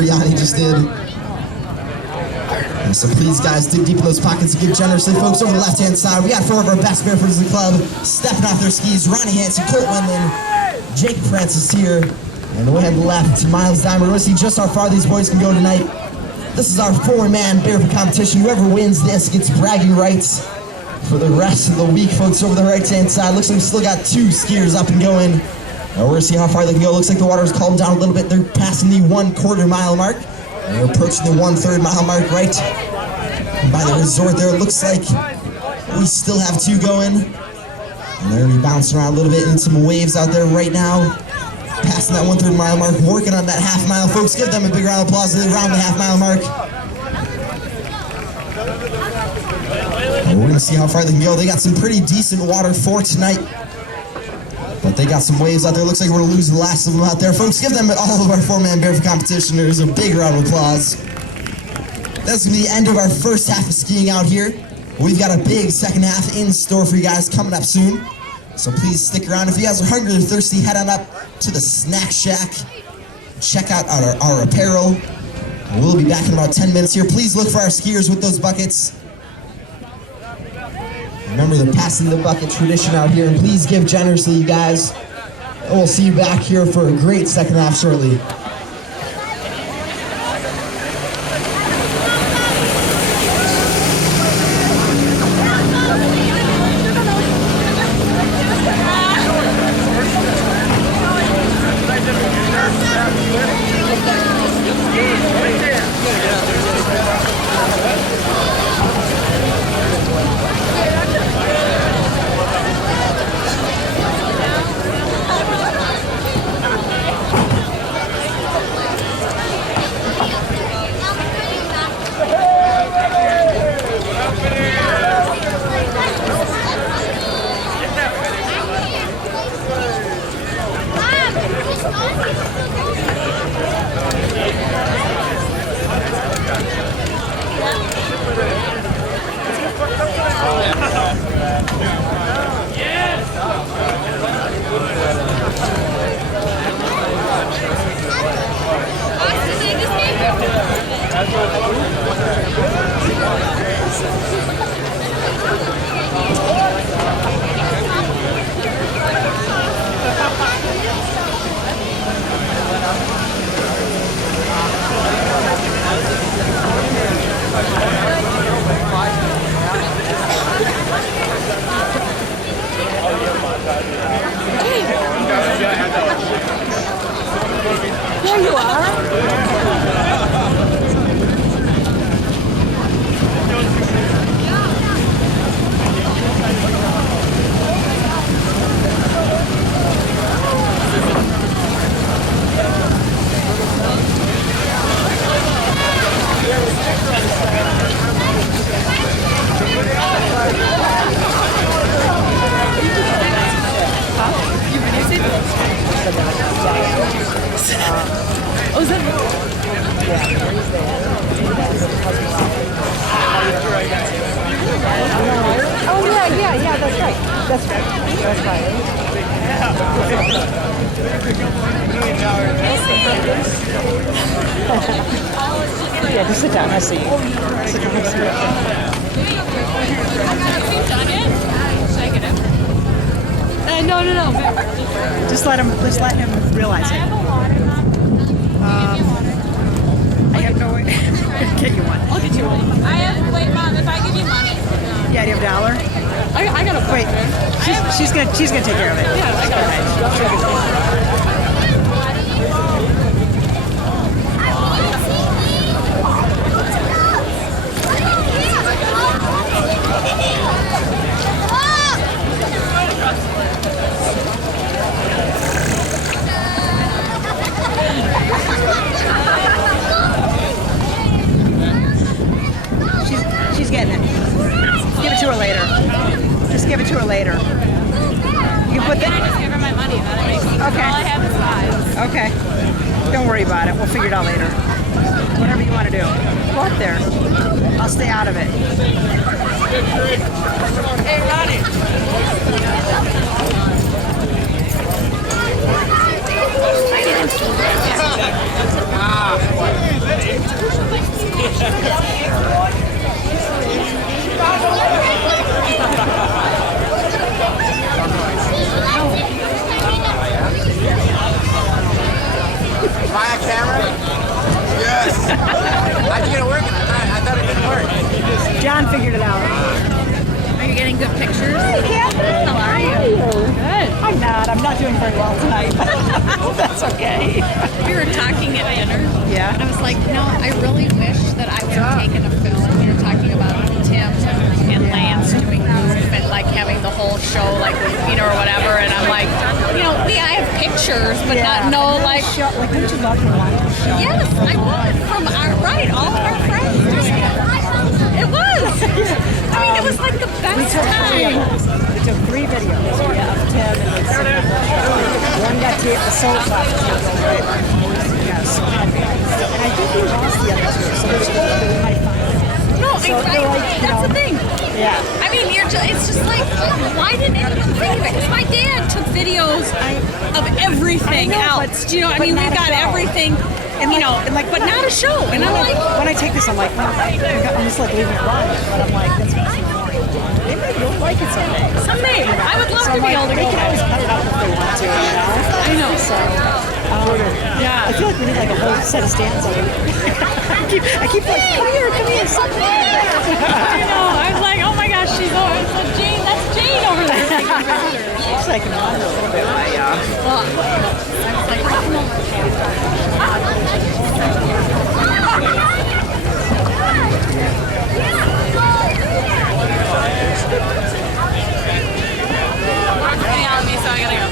Yanni just did. And so please, guys, dig deep in those pockets and give generously. Folks, over the left-hand side, we got 4 of our best barefoots in the club, stepping off their skis, Ronnie Hansen, Colt Wendland, Jake Francis here. And way on the left, Miles Dimer. We're going to see just how far these boys can go tonight. This is our 4-man barefoot competition. Whoever wins this gets bragging rights for the rest of the week, folks. Over the right-hand side, looks like we've still got 2 skiers up and going. Now we're going to see how far they can go. Looks like the water's calmed down a little bit. They're passing the 1/4 mile mark. And they're approaching the 1/3 mile mark right by the resort there. It looks like we still have 2 going. And they're going to be bouncing around a little bit in some waves out there right now. Passing that 1/3 mile mark, working on that half mile. Folks, give them a big round of applause as they round the half mile mark. And we're going to see how far they can go. They got some pretty decent water for tonight. But they got some waves out there. Looks like we're going to lose the last of them out there. Folks, give them all of our 4-man barefoot competitioners a big round of applause. That's going to be the end of our first half of skiing out here. We've got a big second half in store for you guys coming up soon. So please stick around. If you guys are hungry or thirsty, head on up to the snack shack. Check out our apparel. We'll be back in about 10 minutes here. Please look for our skiers with those buckets. Remember the passing the bucket tradition out here. And please give generously, you guys. And we'll see you back here for a great second half shortly. There you are. Oh, is that? Oh, yeah, that's right. That's right. Yeah, just sit down. I see you. Sit down. No. Just let him realize it. I have no way. Get you one. I'll get you one. Wait, Mom, if I give you money. Yeah, do you have $1? I got a wait. She's gonna take care of it. Yeah, I got it. She's getting it. Give it to her later. Just give it to her later. You can put that. I just give her my money. That makes sense. Okay. All I have is $5. Okay. Don't worry about it. We'll figure it out later. Whatever you want to do. Go up there. I'll stay out of it. Hey, Ronnie. How'd you get it working? I thought it didn't work. John figured it out. Are you getting good pictures? Hey, Catherine. How are you? Good. I'm not. I'm not doing very well tonight. That's okay. We were talking at dinner. Yeah. And I was like, no, I really wish that I would have taken a film. We were talking about Tim and Lance doing Goof and like having the whole show like with Peter or whatever. And I'm like, you know, I have pictures, but not no like. Like, wouldn't you love to watch the show? Yes, I would. From our all of our friends doing it. It was. I mean, it was like the best time. We took 3 videos. We have Tim and one got taped the soap box. Yes. And I think we lost the other 2, so there's hope that we might find it. No, So that's the thing. Yeah. I mean, it's just like, why didn't anyone think of it? Because my dad took videos of everything else. Do you know? I mean, we've got everything. And you know, but not a show. And I'm like, when I take this, I'm like, I'm just like leaving it run. But I'm like, that's they might really like it someday. someday I would love to be able to They go can there. always cut it up if they want to, you know? I know. So, yeah. I feel like we need like a whole set of stands over here. I keep like, come here, something. I know. I was like, oh my gosh, she's over. It's like Jane. That's Jane over there taking pictures. Looks like I'm on a little bit. Well, I was like, come over. Hang out with me, so I gotta go.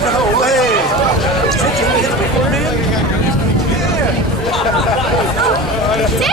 No way! Is that Jamie hit beforehand? Dad! I didn't see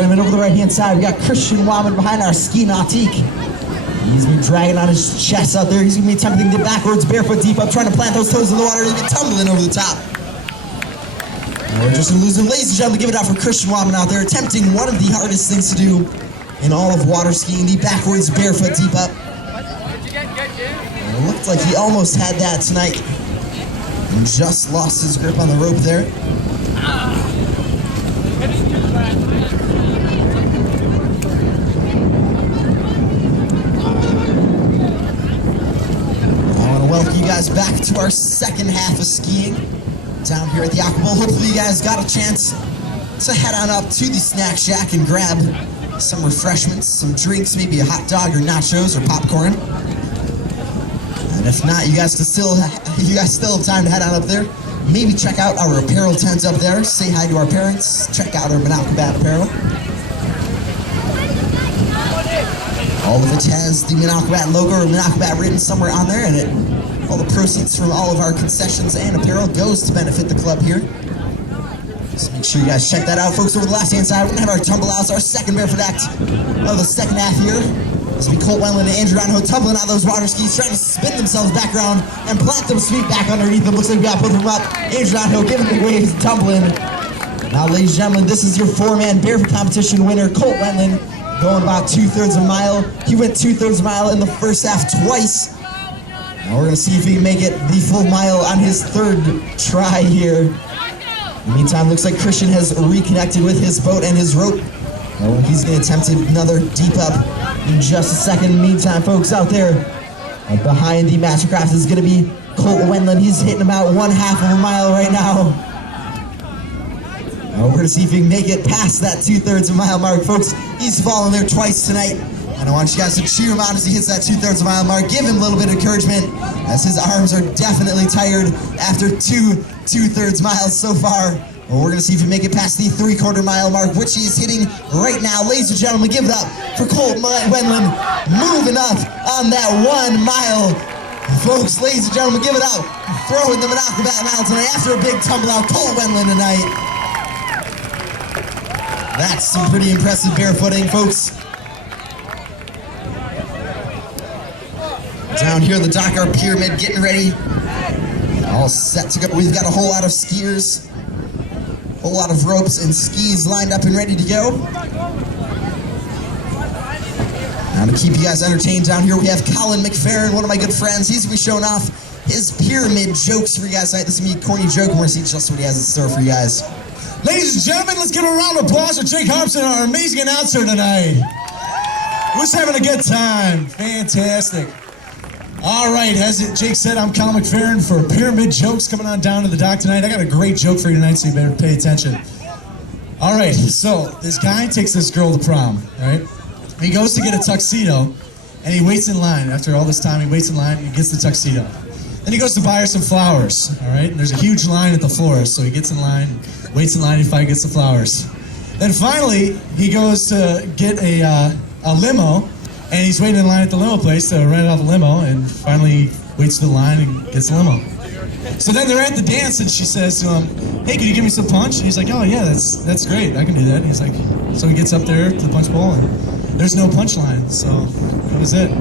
gentlemen, over the right-hand side, we got Christian Wahman behind our ski nautique. He's been dragging on his chest out there. He's going to be attempting to get backwards, barefoot deep up, trying to plant those toes in the water. He's been tumbling over the top. And we're just going to lose him. Ladies and gentlemen, give it up for Christian Wahman out there, attempting one of the hardest things to do in all of water skiing, the backwards, barefoot deep up. And it looked like he almost had that tonight and just lost his grip on the rope there. Welcome you guys back to our second half of skiing down here at the Aqua Bowl. Hopefully you guys got a chance to head on up to the snack shack and grab some refreshments, some drinks, maybe a hot dog or nachos or popcorn. And if not, you guys still have time to head on up there. Maybe check out our apparel tent up there. Say hi to our parents. Check out our Min-Aqua Bat apparel. All of it has the Min-Aqua Bat logo or Min-Aqua Bat written somewhere on there, and all the proceeds from all of our concessions and apparel goes to benefit the club here. So make sure you guys check that out, folks. Over the left-hand side, we're going to have our tumble outs, our second barefoot act of the second half here. This will be Colt Wendland and Andrew Donahoe tumbling out those water skis, trying to spin themselves back around and plant them sweet back underneath them. Looks like we got both of them up. Andrew Donahoe giving big waves, tumbling. Now, ladies and gentlemen, this is your four-man barefoot competition winner, Colt Wendland, going about 2/3 of a mile. He went 2/3 of a mile in the first half twice. Now we're going to see if he can make it the full mile on his third try here. In the meantime, looks like Christian has reconnected with his boat and his rope. He's going to attempt another deep up in just a second. In the meantime, folks out there behind the Mastercraft is going to be Colt Wendland. He's hitting about 1/2 of a mile right now. Now we're going to see if he can make it past that 2/3 of a mile mark, folks. He's fallen there twice tonight. And I want you guys to cheer him on as he hits that 2/3 of a mile mark. Give him a little bit of encouragement, as his arms are definitely tired after two-thirds miles so far. Well, we're going to see if he can make it past the 3/4 mile mark, which he is hitting right now. Ladies and gentlemen, give it up for Colt Wendland, moving up on that 1 mile. Folks, ladies and gentlemen, give it up. Throwing the Min-Aqua Bat mile tonight after a big tumble out. Colt Wendland tonight. That's some pretty impressive barefooting, folks. Down here, the dock, our pyramid, getting ready. All set to go. We've got a whole lot of skiers, a whole lot of ropes and skis lined up and ready to go. Now to keep you guys entertained down here, we have Colin McFerrin, one of my good friends. He's going to be showing off his pyramid jokes for you guys tonight. This is going to be a corny joke, and we're going to see just what he has in store for you guys. Ladies and gentlemen, let's give a round of applause for Jake Harpson, our amazing announcer tonight. Who's having a good time? Fantastic. All right, as Jake said, I'm Colin McFerrin for Pyramid Jokes coming on down to the dock tonight. I got a great joke for you tonight, so you better pay attention. All right, so this guy takes this girl to prom, all right? He goes to get a tuxedo, and he waits in line. After all this time, he waits in line and he gets the tuxedo. Then he goes to buy her some flowers, all right? And there's a huge line at the florist, so he gets in line, waits in line, he finally gets the flowers. Then finally, he goes to get a limo, and he's waiting in line at the limo place to rent out the limo, and finally waits for the line and gets the limo. So then they're at the dance, and she says to him, "Hey, can you give me some punch?" And he's like, "Oh yeah, that's great, I can do that." And he's like, so he gets up there to the punch bowl, and there's no punchline, so that was it.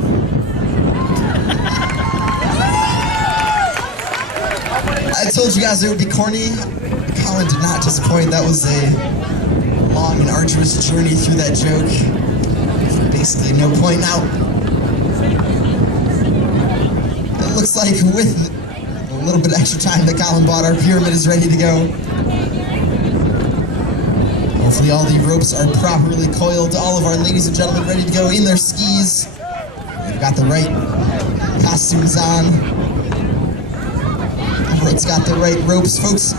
I told you guys it would be corny. Colin did not disappoint. That was a long and arduous journey through that joke. Basically no point. Now, it looks like with a little bit of extra time that Colin bought, our pyramid is ready to go. Hopefully all the ropes are properly coiled. All of our ladies and gentlemen ready to go in their skis. They've got the right costumes on. Everyone's got the right ropes, folks.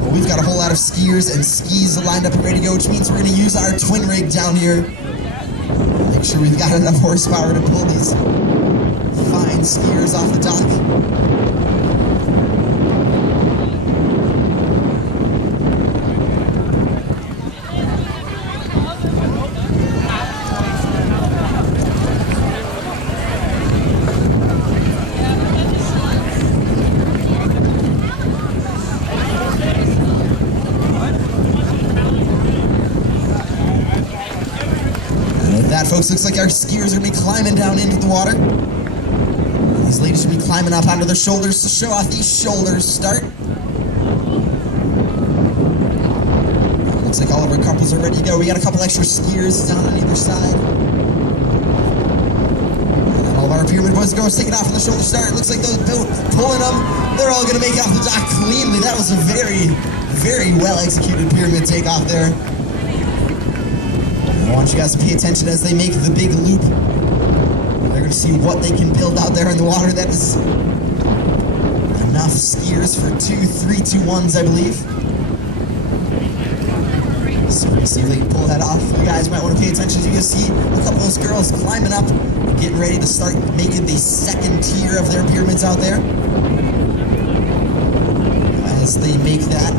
Well, we've got a whole lot of skiers and skis lined up and ready to go, which means we're going to use our twin rig down here. Make sure we've got enough horsepower to pull these fine skiers off the dock. That, folks, looks like our skiers are going to be climbing down into the water. These ladies will be climbing up onto their shoulders to show off these shoulders start. Looks like all of our couples are ready to go. We got a couple extra skiers down on either side. And all of our pyramid boys are taking off on the shoulder start. It looks like those pulling them, they're all going to make it off the dock cleanly. That was a very, very well executed pyramid takeoff there. I want you guys to pay attention as they make the big loop. They're going to see what they can build out there in the water. That is enough skiers for 2 3-2-1s, I believe. So we're going to see if they can pull that off. You guys might want to pay attention. You can see a couple of those girls climbing up, getting ready to start making the second tier of their pyramids out there. As they make that,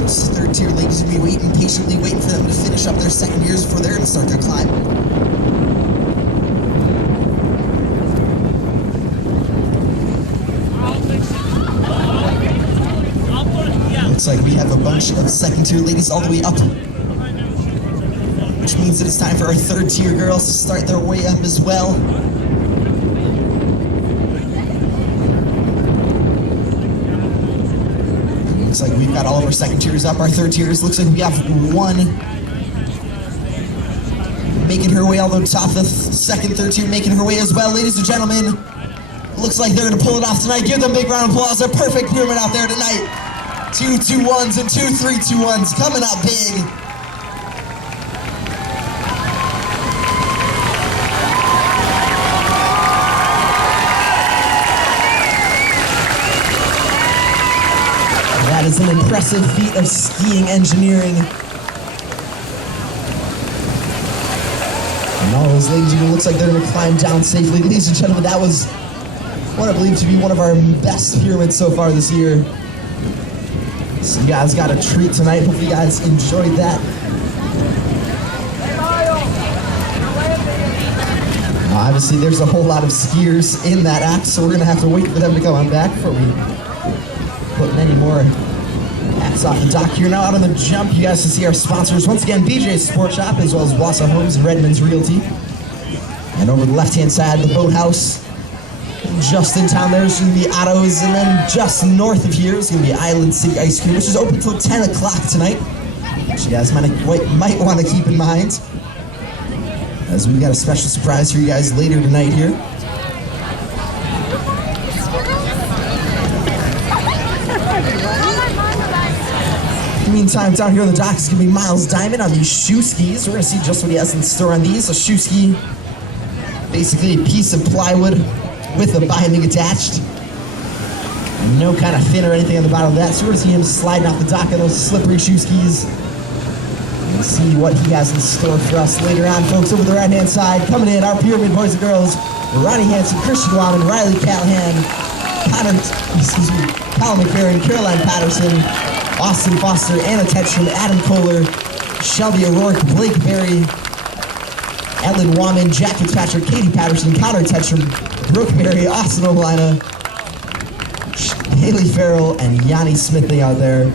those third tier ladies will be patiently waiting for them to finish up their second tiers before they're going to start their climb. Looks like we have a bunch of second tier ladies all the way up, which means that it's time for our third tier girls to start their way up as well. Looks like we've got all of our second tiers up. Our third tiers, looks like we have one making her way all the way top. The second, third tier making her way as well. Ladies and gentlemen, looks like they're going to pull it off tonight. Give them a big round of applause. A perfect pyramid out there tonight. 2 2-1s and 2 3-2-1s coming out big. That is an impressive feat of skiing engineering. And all those ladies, it looks like they're going to climb down safely. Ladies and gentlemen, that was what I believe to be one of our best pyramids so far this year. So you guys got a treat tonight. Hopefully you guys enjoyed that. Obviously, there's a whole lot of skiers in that act, so we're going to have to wait for them to come on back before we put any more acts off the dock here. Now out on the jump, you guys can see our sponsors. Once again, BJ's Sport Shop, as well as Wausau Homes and Redmond's Realty. And over the left-hand side, the Boathouse. Just in town there's going to be Otto's, and then just north of here is going to be Island City Ice Cream, which is open until 10 o'clock tonight, which you guys might want to keep in mind, as we got a special surprise for you guys later tonight here. In the meantime, down here on the dock is going to be Miles Diamond on these shoe skis. We're going to see just what he has in store on these. A shoe ski, basically a piece of plywood with a binding attached. No kind of fin or anything on the bottom of that. So we're going to see him sliding off the dock on those slippery shoe skis. And see what he has in store for us later on, folks. Over the right-hand side, coming in, our pyramid boys and girls, Ronnie Hansen, Christian Wyman, Riley Callahan, Colin McFerrin, Caroline Patterson, Austin Foster, Anna Tetchum, Adam Kohler, Shelby O'Rourke, Blake Berry, Ellen Waman, Jack Fitzpatrick, Katie Patterson, Connor Tetchum, Brooke Berry, Austin O'Lina, Haley Farrell, and Yanni Smithley out there.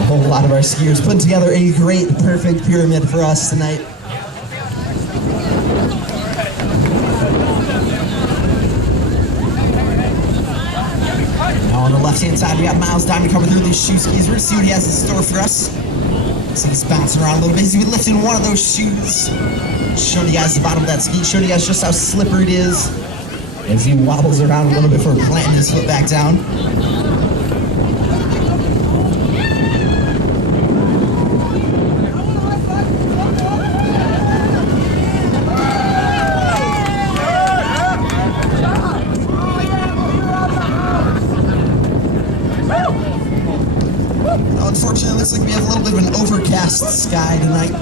A whole lot of our skiers putting together a great, perfect pyramid for us tonight. Now on the left-hand side, we got Miles Diamond coming through these shoe skis. We're going to see what he has in store for us. So he's bouncing around a little bit. He's been lifting one of those shoes. Showing you guys the bottom of that ski. Showing you guys just how slippery it is as he wobbles around a little bit before planting his foot back down. Unfortunately, it looks like we have a little bit of an overcast sky tonight.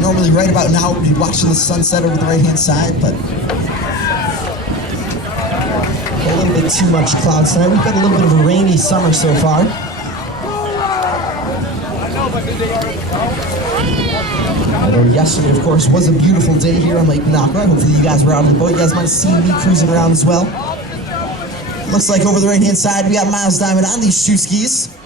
Normally right about now we'd be watching the sunset over the right-hand side, but a little bit too much clouds tonight. We've got a little bit of a rainy summer so far. Although yesterday, of course, was a beautiful day here on Lake Minocqua. Hopefully you guys were out on the boat. You guys might have seen me cruising around as well. Looks like over the right-hand side we got Miles Diamond on these shoe skis.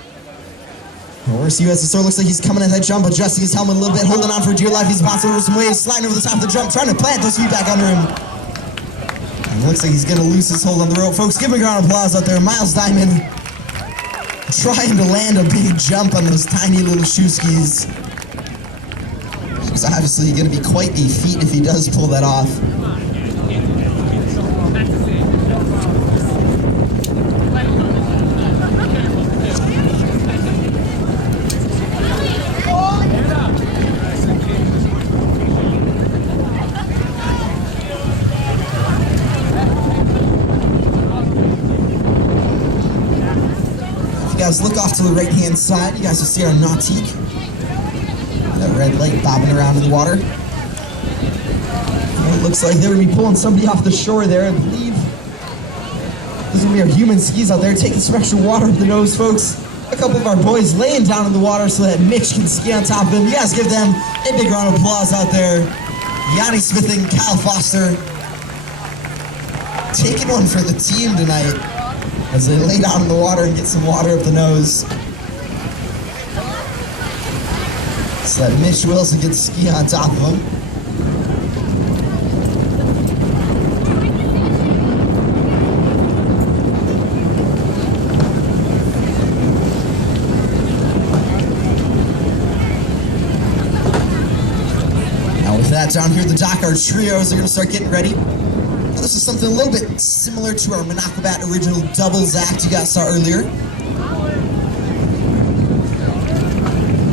Where's USSR? Looks like he's coming at that jump, adjusting his helmet a little bit, holding on for dear life. He's bouncing over some waves, sliding over the top of the jump, trying to plant those feet back under him. And it looks like he's going to lose his hold on the rope. Folks, give him a round of applause out there. Miles Diamond trying to land a big jump on those tiny little shoe skis. It's obviously going to be quite a feat if he does pull that off. Guys, look off to the right-hand side. You guys will see our nautique. That red light bobbing around in the water. It looks like they're going to be pulling somebody off the shore there. I believe there's going to be our human skis out there taking some extra water up the nose, folks. A couple of our boys laying down in the water so that Mitch can ski on top of him. You guys give them a big round of applause out there. Yanni Smith and Kyle Foster taking one for the team tonight, as they lay down in the water and get some water up the nose. So that Mitch Wilson gets ski on top of him. Now with that down here at the dock, our trios are going to start getting ready. This is something a little bit similar to our Min-Aqua Bat original doubles act you guys saw earlier.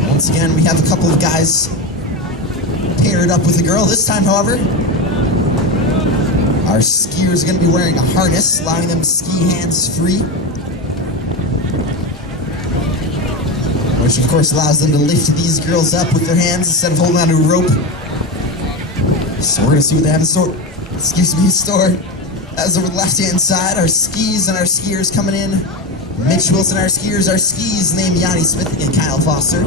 Once again, we have a couple of guys paired up with a girl. This time, however, our skiers are going to be wearing a harness, allowing them to ski hands-free, which of course allows them to lift these girls up with their hands instead of holding onto a rope. So we're going to see what they have in store. As over the left-hand side, our skis and our skiers coming in. Mitch Wilson, our skiers, our skis named Yanni Smith and Kyle Foster.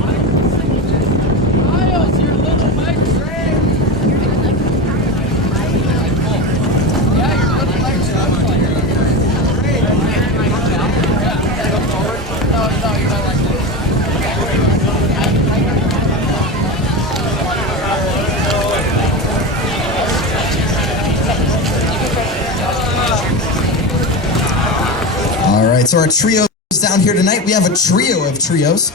So our trios down here tonight, we have a trio of trios.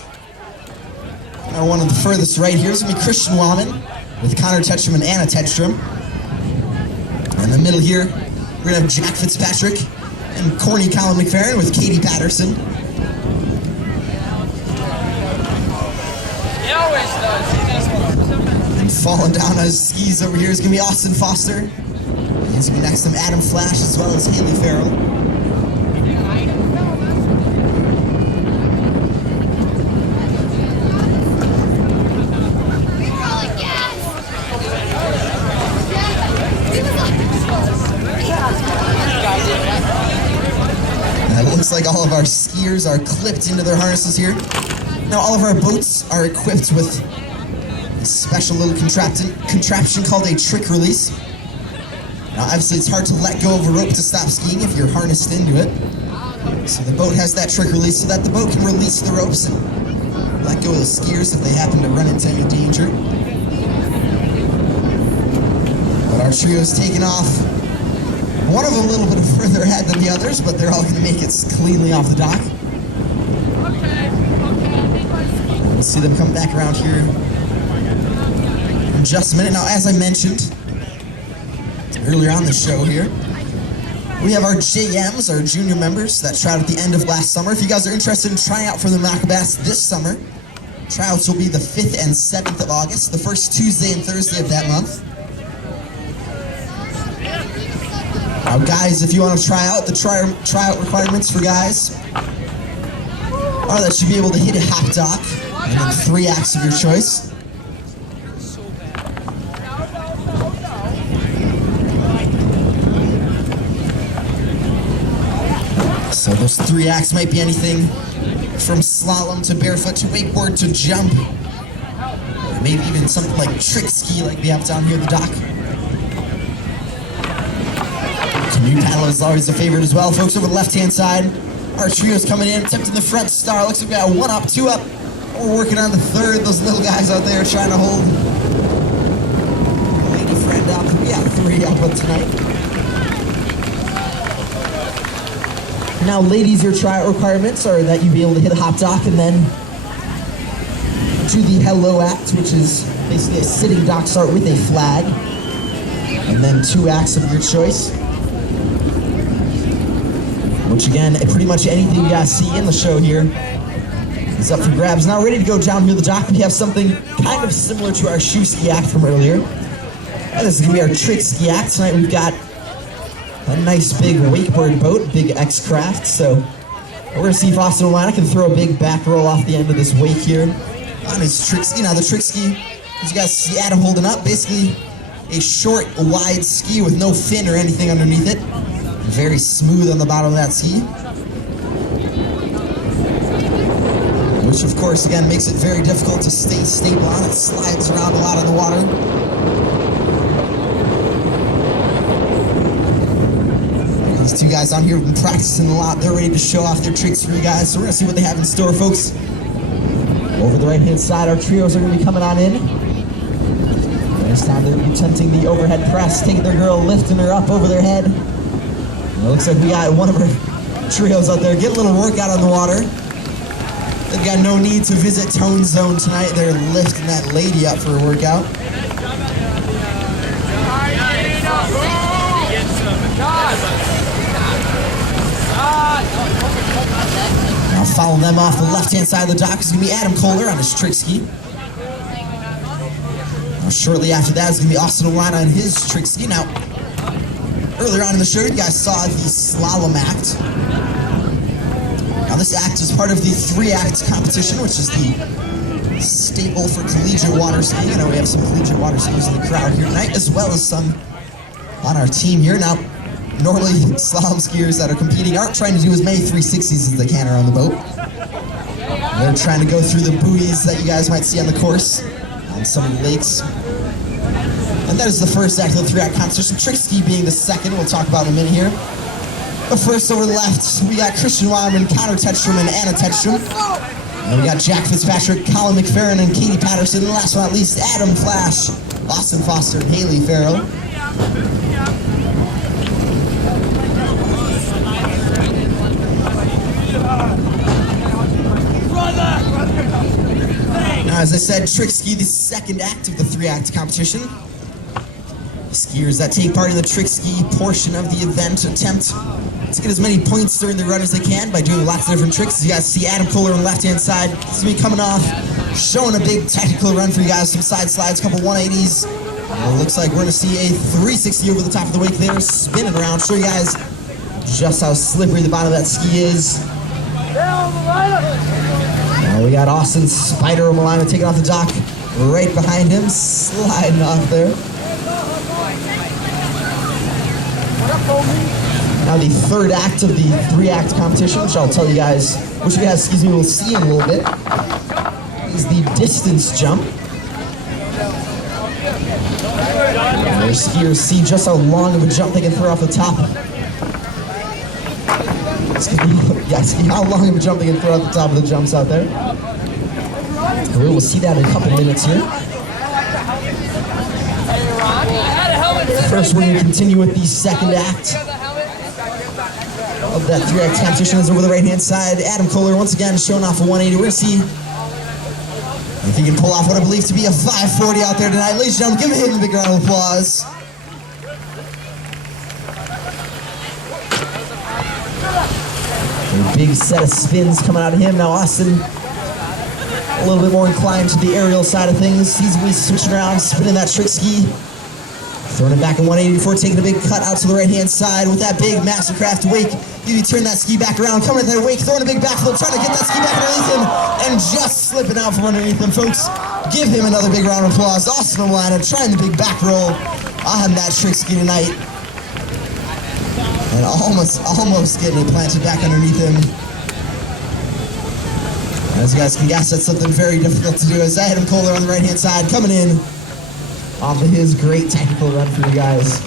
Now one of the furthest right here is going to be Christian Wallman with Connor Tetchum and Anna Tetchum. In the middle here, we're going to have Jack Fitzpatrick and Corny Colin McFerrin with Katie Patterson. He always does. And falling down on his skis over here is going to be Austin Foster. He's going to be next to him, Adam Flash, as well as Haley Farrell. Looks like all of our skiers are clipped into their harnesses here. Now all of our boats are equipped with a special little contraption called a trick release. Now obviously it's hard to let go of a rope to stop skiing if you're harnessed into it. So the boat has that trick release so that the boat can release the ropes and let go of the skiers if they happen to run into any danger. But our trio's taking off. One of them a little bit further ahead than the others, but they're all going to make it cleanly off the dock. We'll see them come back around here in just a minute. Now, as I mentioned earlier on the show here, we have our JMs, our junior members, that tried at the end of last summer. If you guys are interested in trying out for the Min-Aqua Bats this summer, tryouts will be the 5th and 7th of August, the first Tuesday and Thursday of that month. Now guys, if you want to try out, the tryout requirements for guys are that you be able to hit a hop dock and then 3 acts of your choice. So those 3 acts might be anything from slalom to barefoot to wakeboard to jump. Or maybe even something like trick ski like we have down here at the dock. Canoe paddle is always a favorite as well. Folks, over the left-hand side, our trio's coming in, attempting the front star. Looks like we got 1 up, 2 up, We're working on the third. Those little guys out there trying to hold a lady friend up. We got 3 up on tonight. Now, ladies, your tryout requirements are that you be able to hit a hop dock and then do the hello act, which is basically a sitting dock start with a flag, and then 2 acts of your choice. Which again, pretty much anything you guys see in the show here is up for grabs. Now ready to go down here the dock. We have something kind of similar to our shoe ski act from earlier. And this is gonna be our trick ski act. Tonight we've got a nice big wakeboard boat, big X-Craft. So we're gonna see if Austin O'Lana can throw a big back roll off the end of this wake here on his trick ski. Now the trick ski, as you guys see Adam holding up, basically a short, wide ski with no fin or anything underneath it. Very smooth on the bottom of that ski. Which of course, again, makes it very difficult to stay stable on. It slides around a lot in the water. These 2 guys down here have been practicing a lot. They're ready to show off their tricks for you guys. So we're gonna see what they have in store, folks. Over the right-hand side, our trios are gonna be coming on in. This time they're gonna be attempting the overhead press, taking their girl, lifting her up over their head. And it looks like we got one of our trios out there getting a little workout on the water. They've got no need to visit Tone Zone tonight. They're lifting that lady up for a workout. Now following them off the left-hand side of the dock is going to be Adam Kohler on his trick ski. Now shortly after that is going to be Austin O'Lana on his trick ski. Now, earlier on in the show, you guys saw the slalom act. Now this act is part of the 3-act competition, which is the staple for collegiate water skiing. I know we have some collegiate water skiers in the crowd here tonight, as well as some on our team here. Now, normally slalom skiers that are competing aren't trying to do as many 360s as they can around the boat. They're trying to go through the buoys that you guys might see on the course, on some of the lakes. And that is the first act of the 3-act competition. Trick ski being the second, we'll talk about in a minute here. But first, over the left, we got Christian Wyman, Connor Tetchum, and Anna Tetchum. And we got Jack Fitzpatrick, Colin McFerrin, and Katie Patterson. And last but not least, Adam Flash, Austin Foster, and Haley Farrell. Now, as I said, trick ski, the second act of the 3-act competition. Skiers that take part in the trick ski portion of the event attempt to get as many points during the run as they can by doing lots of different tricks. As you guys see Adam Kohler on the left-hand side. This is me coming off, showing a big technical run for you guys. Some side slides, a couple 180s. It looks like we're going to see a 360 over the top of the wake there, spinning around. Show you guys just how slippery the bottom of that ski is. Now we got Austin Spider O'Malina taking off the dock right behind him, sliding off there. Now the third act of the 3-act competition, which I'll tell you guys, which you guys, will see in a little bit, is the distance jump. Our skiers see just how long of a jump they can throw off the top. Yeah, see how long of a jump they can throw off the top of the jumps out there. We will see that in a couple minutes here. First, we're going to continue with the second act of that 3-act competition. Is over the right-hand side. Adam Kohler once again showing off a 180. We're going to see if he can pull off what I believe to be a 540 out there tonight. Ladies and gentlemen, give him a big round of applause. A big set of spins coming out of him. Now Austin, a little bit more inclined to the aerial side of things. He's going to be switching around, spinning that trick ski. Throwing it back in 180 before taking a big cut out to the right-hand side with that big Mastercraft wake. You turn that ski back around, coming at that wake, throwing a big backflip, trying to get that ski back underneath him, and just slipping out from underneath him, folks. Give him another big round of applause. Austin O'Lana trying the big back roll on that trick ski tonight. And almost getting it planted back underneath him. As you guys can guess, that's something very difficult to do. As Adam Kohler on the right-hand side coming in off of his great technical run for you guys.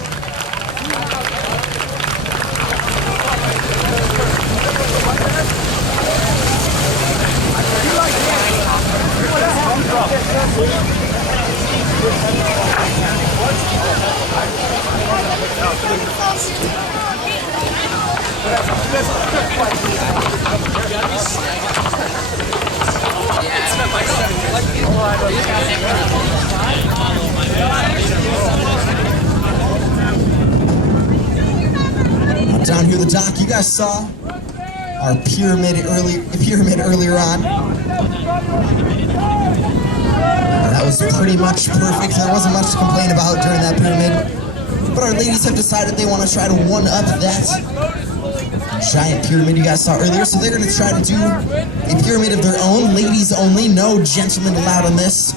Down here the dock, you guys saw our pyramid earlier on. That was pretty much perfect. There wasn't much to complain about during that pyramid. But our ladies have decided they want to try to one-up that giant pyramid you guys saw earlier. So they're going to try to do a pyramid of their own, ladies only, no gentlemen allowed on this.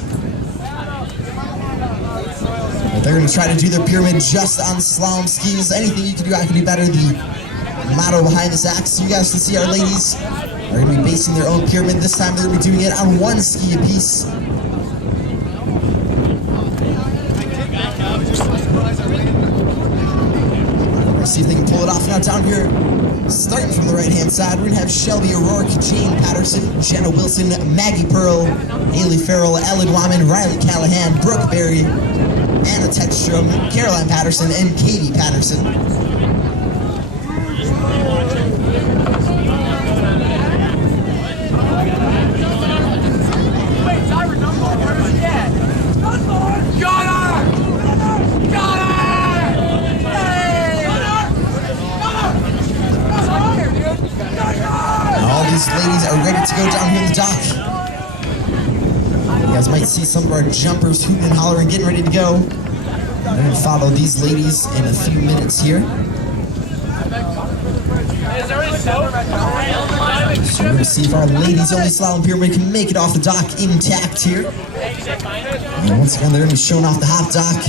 They're going to try to do their pyramid just on slalom skis. Anything you can do, I can do better. The motto behind this act. So you guys can see our ladies are going to be basing their own pyramid. This time they're going to be doing it on one ski apiece. Let's see if they can pull it off. Now down here, starting from the right-hand side, we're going to have Shelby O'Rourke, Jane Patterson, Jenna Wilson, Maggie Pearl, Haley Farrell, Ellen Wyman, Riley Callahan, Brooke Berry, Anna Tetstrom, Caroline Patterson, and Katie Patterson. All these ladies are ready to go down here in the dock. You guys might see some of our jumpers hooting and hollering, getting ready to go. We're going to follow these ladies in a few minutes here. So we're going to see if our ladies only slalom pyramid can make it off the dock intact here. And once again, they're going to be showing off the hot dock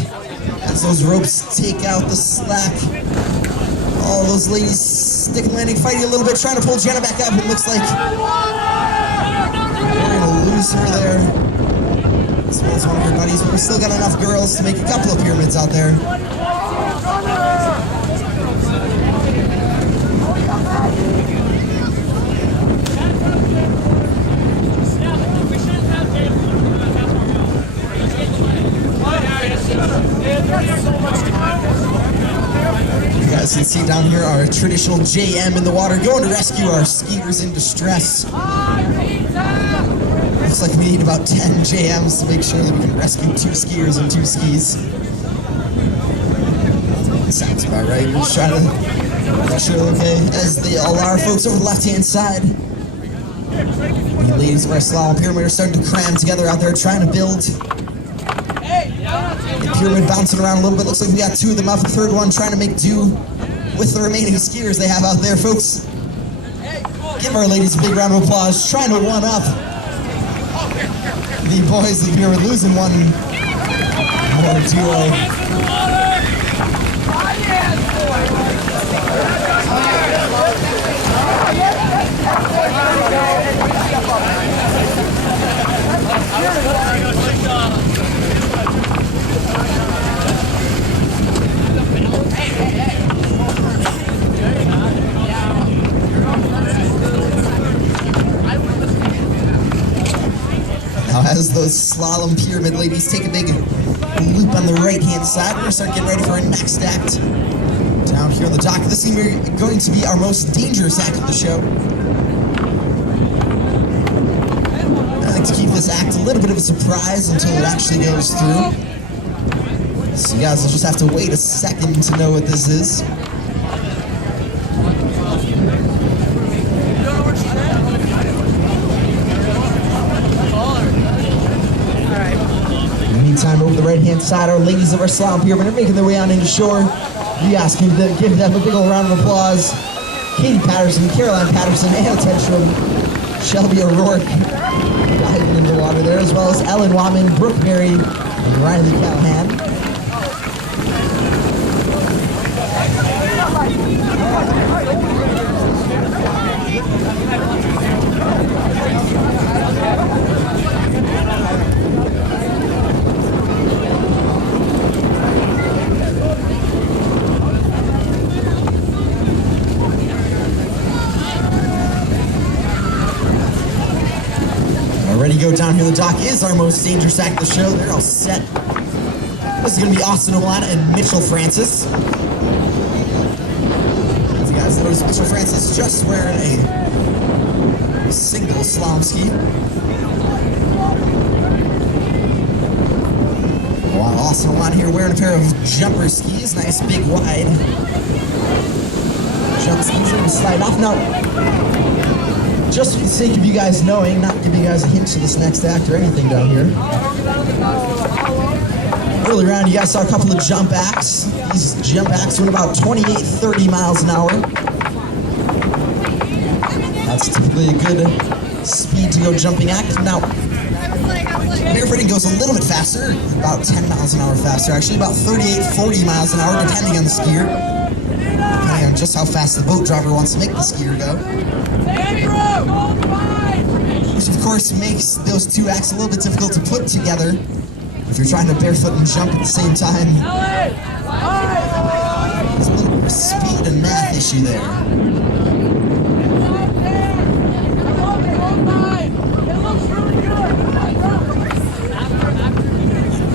as those ropes take out the slack. All those ladies stick and landing, fighting a little bit, trying to pull Jenna back up. It looks like we're going to lose her there. As well as one of her buddies, but we still got enough girls to make a couple of pyramids out there. You guys can see down here our traditional JM in the water, going to rescue our skiers in distress. Looks like we need about 10 JMs to make sure that we can rescue 2 skiers and 2 skis. Sounds about right. We're just trying to make sure they're okay. As all our folks over the left-hand side, the ladies of our slalom pyramid are starting to cram together out there, trying to build the pyramid, bouncing around a little bit. Looks like we got 2 of them up. The third one trying to make do with the remaining skiers they have out there, folks. Give our ladies a big round of applause, trying to one-up the boys of the pyramid, losing one more duo. Now as those slalom pyramid ladies take a big loop on the right-hand side, we're going to start getting ready for our next act. Down here on the dock, this is going to be our most dangerous act of the show. I like to keep this act a little bit of a surprise until it actually goes through. So you guys will just have to wait a second to know what this is. In the meantime, over the right-hand side, our ladies of our slalom pyramid are making their way on into shore. You guys can give them a big old round of applause. Katie Patterson, Caroline Patterson, Anna Tetstrom, Shelby O'Rourke diving into the water there, as well as Ellen Wyman, Brooke Berry, and Riley Callahan. ready to go down here. The dock is our most dangerous act of the show. They're all set. This is going to be Austin Olana and Mitchell Francis. As you guys notice, Mitchell Francis just wearing a single slalom ski. While Austin Olana here wearing a pair of jumper skis. Nice big wide jump skis. Going to slide off. Now, just for the sake of you guys knowing, not giving you guys a hint to this next act or anything down here. Earlier on, you guys saw a couple of jump acts. These jump acts went about 28-30 miles an hour. That's typically a good speed to go jumping act. Now, barefooting goes a little bit faster, about 10 miles an hour faster, actually, about 38-40 miles an hour, depending on the skier. Depending on just how fast the boat driver wants to make the skier go. Which, of course, makes those two acts a little bit difficult to put together if you're trying to barefoot and jump at the same time. There's a little bit of speed and math issue there.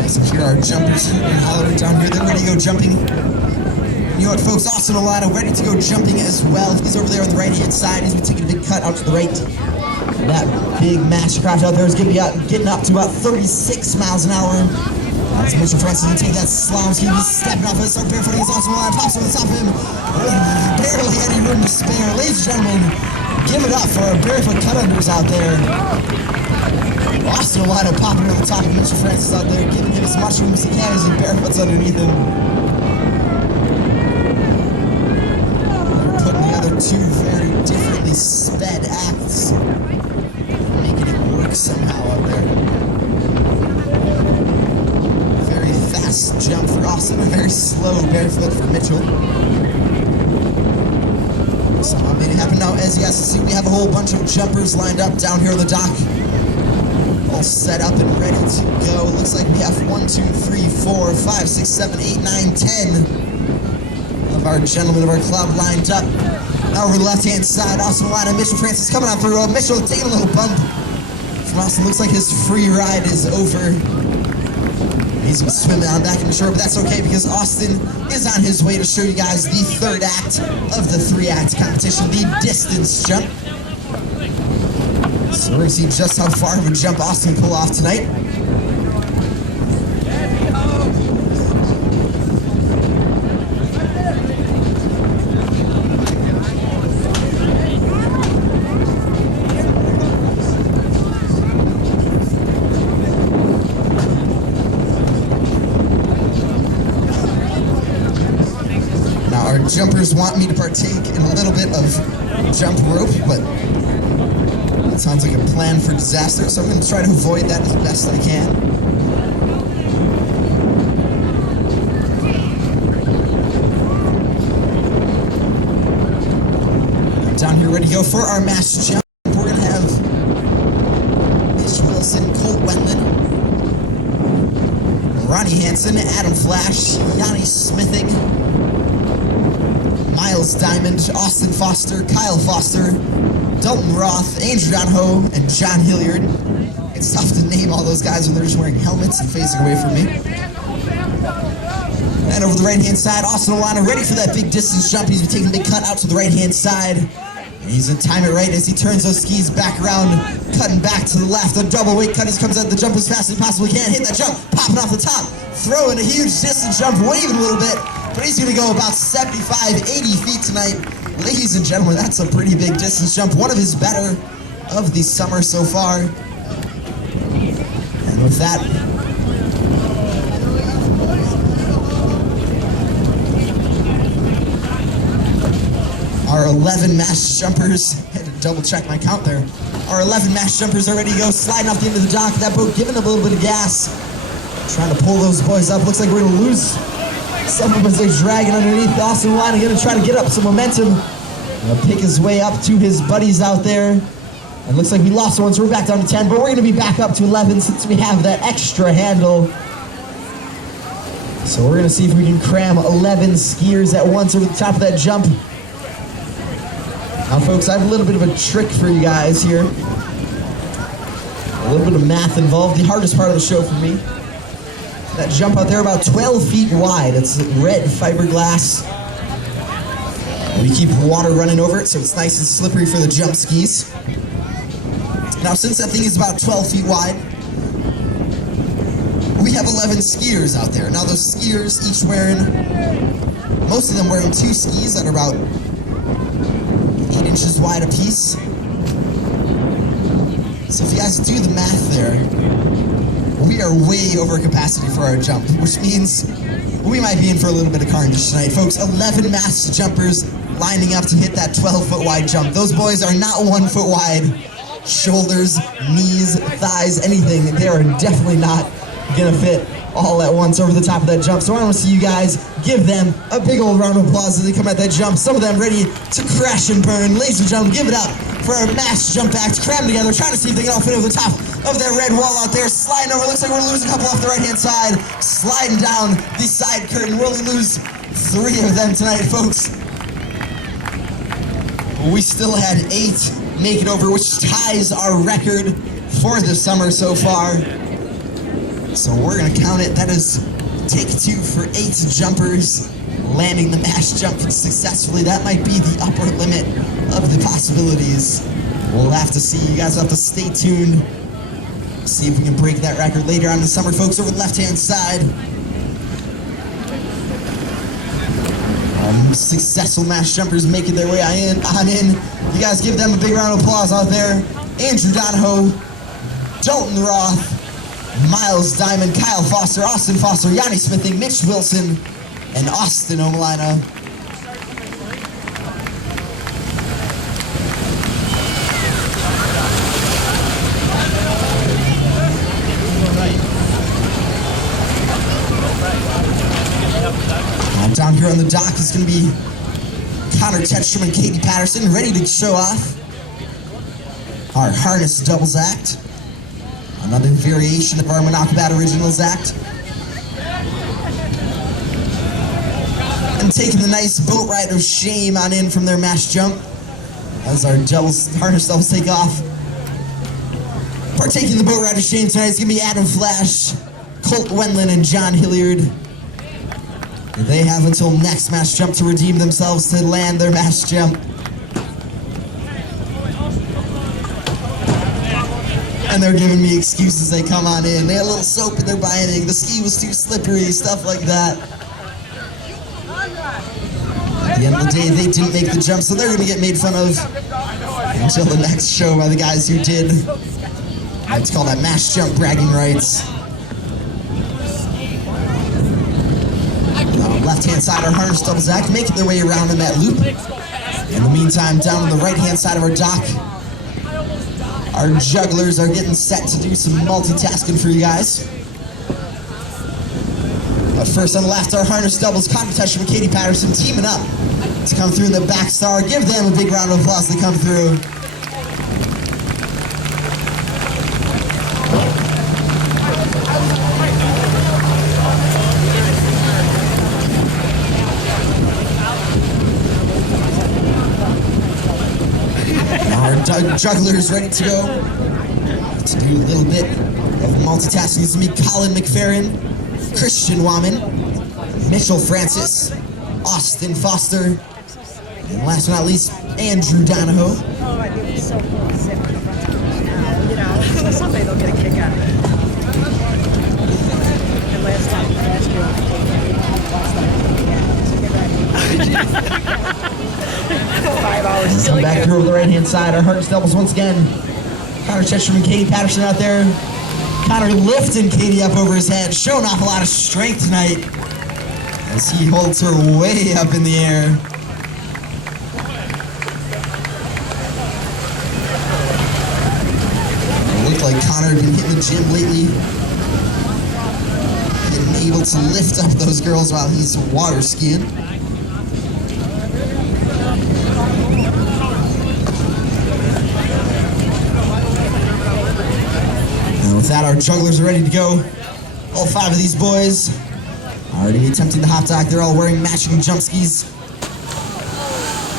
So here are jumpers and hollering down here. They're ready to go jumping. You know what, folks? Austin Olana ready to go jumping as well. He's over there on the right-hand side. He's been taking a big cut out to the right. That big Mastercraft out there is getting up to about 36 miles an hour. That's Mitchell Francis going to take that slalom ski. He's stepping off. Let's start barefooting. He's Austin Olana. Pops on the top of him. Barely any room to spare. Ladies and gentlemen, give it up for our barefoot cut-unders out there. Austin Olana popping over the top of Mitchell Francis out there, giving him as much room as he can as he barefoots underneath him. They're putting together two very differently sped acts, making it work somehow out there. Very fast jump for Austin, a very slow barefoot for Mitchell. Somehow made it happen. Now, as you guys can see, we have a whole bunch of jumpers lined up down here on the dock. All set up and ready to go. Looks like we have 1, 2, 3, 4, 5, 6, 7, 8, 9, 10 of our gentlemen of our club lined up. Now over the left-hand side, Austin Olana, Mitchell Francis coming out through. Mitchell taking a little bump from Austin. Looks like his free ride is over. He's been swimming on back in the shore, but that's okay because Austin is on his way to show you guys the third act of the 3-act competition, the distance jump. So we're going to see just how far of a jump Austin can pull off tonight. Now our jumpers want me to partake in a little bit of jump rope, but it sounds like a plan for disaster, so I'm going to try to avoid that as best I can. Down here ready to go for our mass jump. We're going to have Ish Wilson, Colt Wendland, Ronnie Hansen, Adam Flash, Yanni Smithing, Miles Diamond, Austin Foster, Kyle Foster, Dalton Roth, Andrew Donahoe, and John Hilliard. It's tough to name all those guys when they're just wearing helmets and facing away from me. And over the right-hand side, Austin Olana ready for that big distance jump. He's taking a big cut out to the right-hand side. And he's in time it right as he turns those skis back around, cutting back to the left. A double weight cut. He comes out the jump as fast as he possibly can. Hit that jump, popping off the top, throwing a huge distance jump, waving a little bit. But he's going to go about 75, 80 feet tonight. Ladies and gentlemen, that's a pretty big distance jump. One of his better of the summer so far. And with that, our 11 mass jumpers, I had to double check my count there. Our 11 mass jumpers are ready to go, sliding off the end of the dock. That boat giving them a little bit of gas. Trying to pull those boys up. Looks like we're going to lose some of them as they're dragging underneath. Austin Olana going to try to get up some momentum. He'll pick his way up to his buddies out there. And looks like we lost one, so we're back down to 10. But we're going to be back up to 11 since we have that extra handle. So we're going to see if we can cram 11 skiers at once over the top of that jump. Now, folks, I have a little bit of a trick for you guys here. little bit of math involved. The hardest part of the show for me. That jump out there about 12 feet wide. It's red fiberglass. We keep water running over it so it's nice and slippery for the jump skis. Now since that thing is about 12 feet wide, we have 11 skiers out there. Now those skiers each wearing, most of them wearing 2 skis that are about 8 inches wide apiece. So if you guys do the math there, we are way over capacity for our jump, which means we might be in for a little bit of carnage tonight. Folks, 11 masked jumpers lining up to hit that 12-foot wide jump. Those boys are not 1 foot wide. Shoulders, knees, thighs, anything. They are definitely not gonna fit all at once over the top of that jump. So I want to see you guys give them a big old round of applause as they come at that jump. Some of them ready to crash and burn. Ladies and gentlemen, give it up for our masked jump act, crammed together, trying to see if they can all fit over the top of that red wall out there. Sliding over, looks like we're gonna lose a couple off the right-hand side. Sliding down the side curtain. We'll only lose 3 of them tonight, folks. We still had 8 make it over, which ties our record for the summer so far. So we're gonna count it. That is take 2 for 8 jumpers landing the mash jump successfully. That might be the upper limit of the possibilities. We'll have to see. You guys will have to stay tuned. See if we can break that record later on in the summer, folks. Over the left-hand side, successful mash jumpers making their way on in. You guys give them a big round of applause out there. Andrew Donahoe, Dalton Roth, Miles Diamond, Kyle Foster, Austin Foster, Yanni Smithing, Mitch Wilson, and Austin Omalina. Down here on the dock is going to be Connor Tetchum and Katie Patterson, ready to show off our harness doubles act. Another variation of our Minocqua Bat Originals act. And taking the nice boat ride of shame on in from their mash jump as our harness doubles take off. Partaking the boat ride of shame tonight is going to be Adam Flash, Colt Wendland, and John Hilliard. They have until next mash jump to redeem themselves to land their mash jump. And they're giving me excuses. They come on in. They had a little soap in their binding. The ski was too slippery, stuff like that. At the end of the day, they didn't make the jump, so they're going to get made fun of until the next show by the guys who did. Let's call that mash jump bragging rights. Left-hand side, our harness doubles act, making their way around in that loop. In the meantime, down on the right-hand side of our dock, our jugglers are getting set to do some multitasking for you guys. But first on the left, our harness doubles, Connor Tetchum and Katie Patterson teaming up to come through in the back star. Give them a big round of applause as they come through. Jugglers ready to go to do a little bit of multitasking. This is me, Colin McFerrin, Christian Waman, Mitchell Francis, Austin Foster, and last but not least, Andrew Donahoe. Oh, I do. It's so cool to sit in front of them. You know, someday they'll get a kick out of it. And last year, I came here. 5 hours. Come back through over the right-hand side. Our harness doubles once again. Connor Tetchum and Katie Patterson out there. Connor lifting Katie up over his head, showing off a lot of strength tonight as he holds her way up in the air. It looked like Connor had been hitting the gym lately, getting able to lift up those girls while he's water skiing. With that, our jugglers are ready to go. All 5 of these boys are already attempting the hop dock. They're all wearing matching jump skis.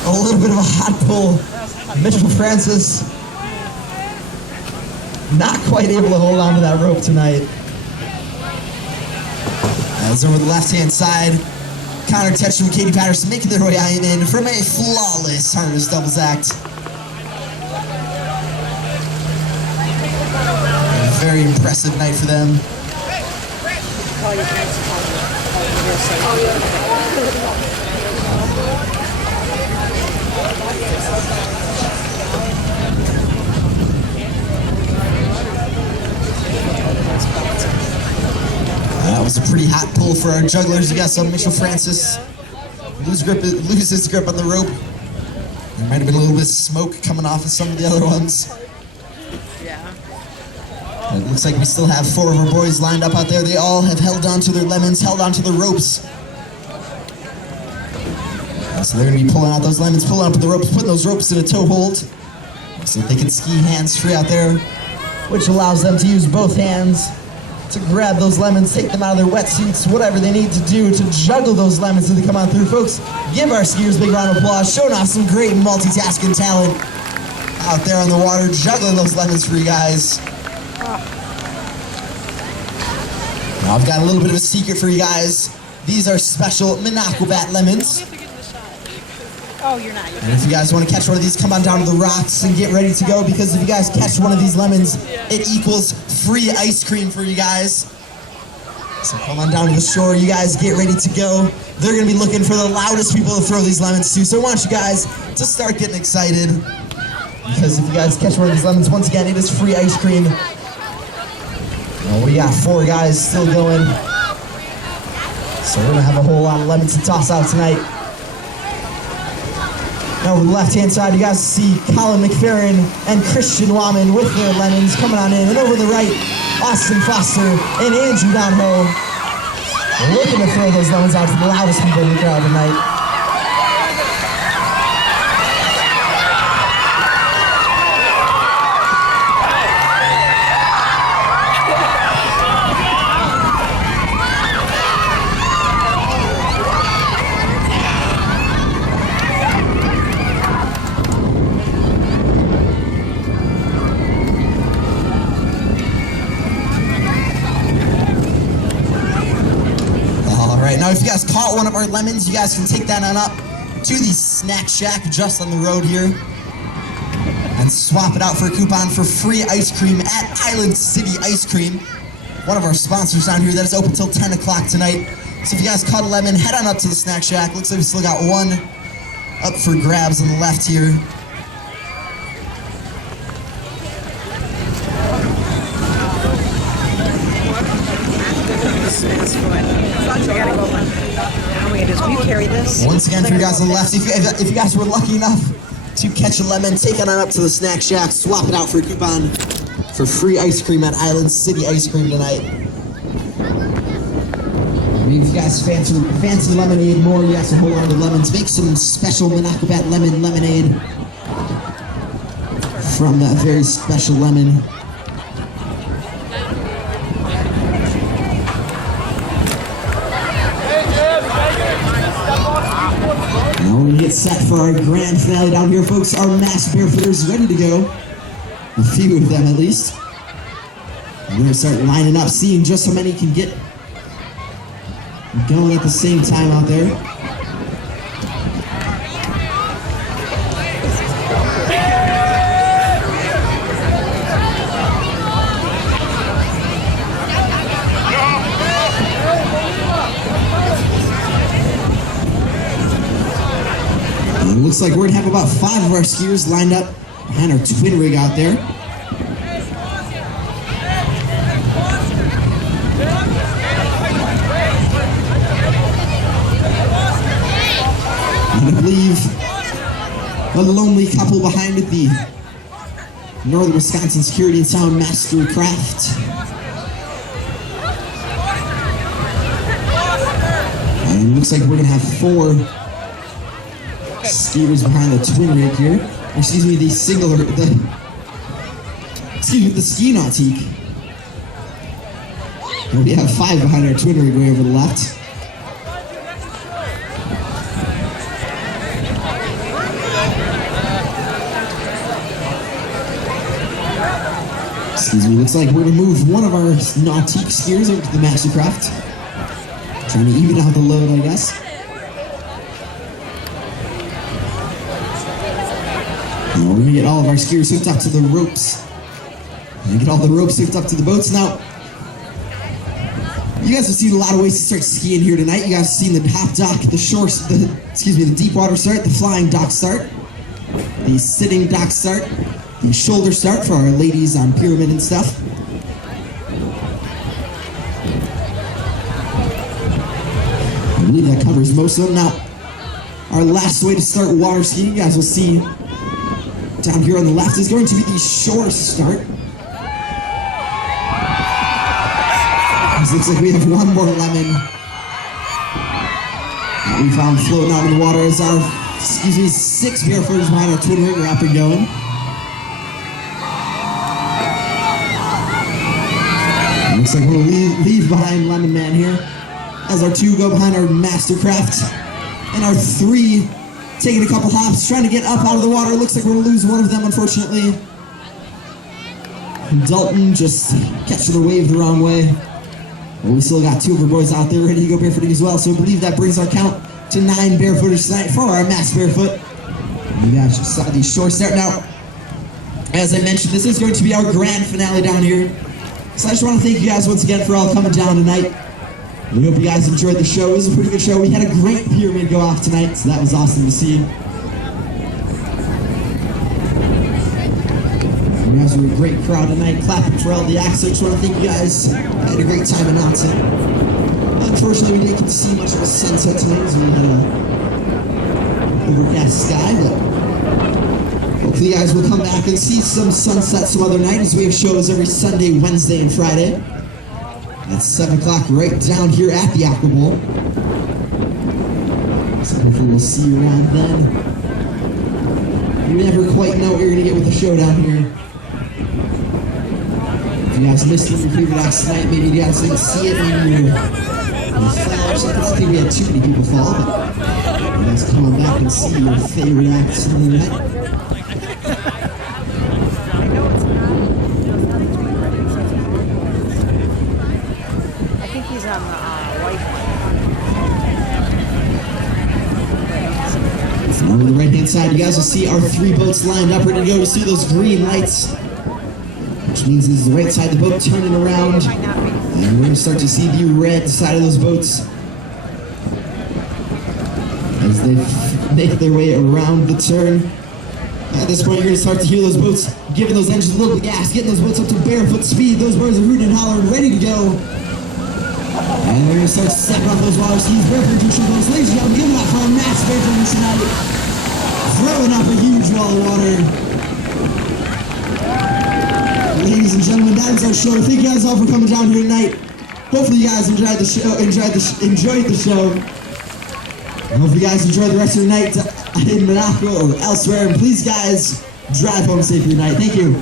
A little bit of a hot pull. Mitchell Francis Not quite able to hold on to that rope tonight. As over the left-hand side, Connor Tetchum and Katie Patterson making their way in from a flawless harness doubles act. A very impressive night for them. That was a pretty hot pull for our jugglers. You got some Mitchell Francis loses his grip on the rope. There might have been a little bit of smoke coming off of some of the other ones. Yeah. But it looks like we still have 4 of our boys lined up out there. They all have held on to their lemons, held on to the ropes. So they're going to be pulling out those lemons, pulling up the ropes, putting those ropes in a toe hold so that they can ski hands-free out there, which allows them to use both hands to grab those lemons, take them out of their wetsuits, whatever they need to do to juggle those lemons as they come on through. Folks, give our skiers a big round of applause, showing off some great multitasking talent out there on the water, juggling those lemons for you guys. Now I've got a little bit of a secret for you guys. These are special Min-Aqua Bat lemons. Oh, you're not. And if you guys want to catch one of these, come on down to the rocks and get ready to go, because if you guys catch one of these lemons, it equals free ice cream for you guys. So come on down to the shore, you guys get ready to go. They're going to be looking for the loudest people to throw these lemons to, so I want you guys to start getting excited, because if you guys catch one of these lemons, once again, it is free ice cream. Well, we got 4 guys still going, so we're going to have a whole lot of lemons to toss out tonight. Now over the left-hand side, you guys see Colin McFerrin and Christian Waman with their lemons coming on in. And over the right, Austin Foster and Andrew Donho looking to throw those lemons out to the loudest people in the crowd tonight. Now, if you guys caught one of our lemons, you guys can take that on up to the snack shack just on the road here and swap it out for a coupon for free ice cream at Island City Ice Cream, one of our sponsors down here that is open till 10 o'clock tonight. So if you guys caught a lemon, head on up to the snack shack. Looks like we still got one up for grabs on the left here. Once again, for you guys on the left, if you guys were lucky enough to catch a lemon, take it on up to the snack shack, swap it out for a coupon for free ice cream at Island City Ice Cream tonight. If you guys fancy lemonade more, you guys can hold on to lemons. Make some special Min-Aqua Bat lemon lemonade from that very special lemon. Now we're going to get set for our grand finale down here, folks. Our mass barefooters ready to go. A few of them, at least. We're going to start lining up, seeing just how many can get going at the same time out there. It looks like we're going to have about 5 of our skiers lined up behind our twin rig out there. And I believe a lonely couple behind it, the Northern Wisconsin Security and Sound Master Craft. And it looks like we're going to have 4 skiers behind the twin rig here. Excuse me, the ski nautique. And we have 5 behind our twin rig way over the left. Excuse me, looks like we're gonna move one of our nautique skiers over to the Mastercraft. Trying to even out the load, I guess. Now we're gonna get all of our skiers hooked up to the ropes. And get all the ropes hooked up to the boats. Now, you guys have seen a lot of ways to start skiing here tonight. You guys have seen the half dock, the shore, the deep water start, the flying dock start, the sitting dock start, the shoulder start for our ladies on pyramid and stuff. I believe that covers most of them. Now, our last way to start water skiing, you guys will see down here on the left, is going to be the shore start. It looks like we have one more lemon that we found floating out in the water as our, 6 barefooters behind our twin ringer up and going. It looks like we'll leave behind Lemon Man here as our 2 go behind our Mastercraft and our 3 taking a couple hops, trying to get up out of the water. It looks like we're going to lose one of them, unfortunately. And Dalton just catching the wave the wrong way. But we still got 2 of our boys out there ready to go barefooting as well. So I believe that brings our count to 9 barefooters tonight for our mass barefoot. You guys just saw the shore start. Now, as I mentioned, this is going to be our grand finale down here. So I just want to thank you guys once again for all coming down tonight. We hope you guys enjoyed the show. It was a pretty good show. We had a great pyramid go off tonight, so that was awesome to see. You guys were a great crowd tonight, clapping for all the acts. So I just want to thank you guys. I had a great time announcing. Unfortunately, we didn't get to see much of a sunset tonight as we had an overcast sky, but hopefully you guys will come back and see some sunsets some other night, as we have shows every Sunday, Wednesday, and Friday. At 7 o'clock right down here at the Aqua Bowl. So hopefully we'll see you around then. You never quite know what you're going to get with the show down here. If you guys missed one of your favorite acts tonight, maybe you guys didn't see it in your fall or something. I don't think we had too many people fall, but you guys come on back and see your favorite acts from the night. On the right-hand side, you guys will see our 3 boats lined up, ready to go. You see those green lights, which means this is the right side of the boat turning around. And we're going to start to see the red side of those boats as they make their way around the turn. At this point, you're going to start to hear those boats giving those engines a little bit of gas, getting those boats up to barefoot speed. Those boys are hooting and hollering, ready to go. And we're going to start stepping off those water skis, barefoot pushing boats. Ladies and gentlemen, give it up for our mass barefooters tonight. Throwing up a huge wall of water. Ladies and gentlemen, that is our show. Thank you guys all for coming down here tonight. Hopefully you guys enjoyed the show. I hope you guys enjoy the rest of the night in Minocqua or elsewhere. And please, guys, drive home safely tonight. Thank you.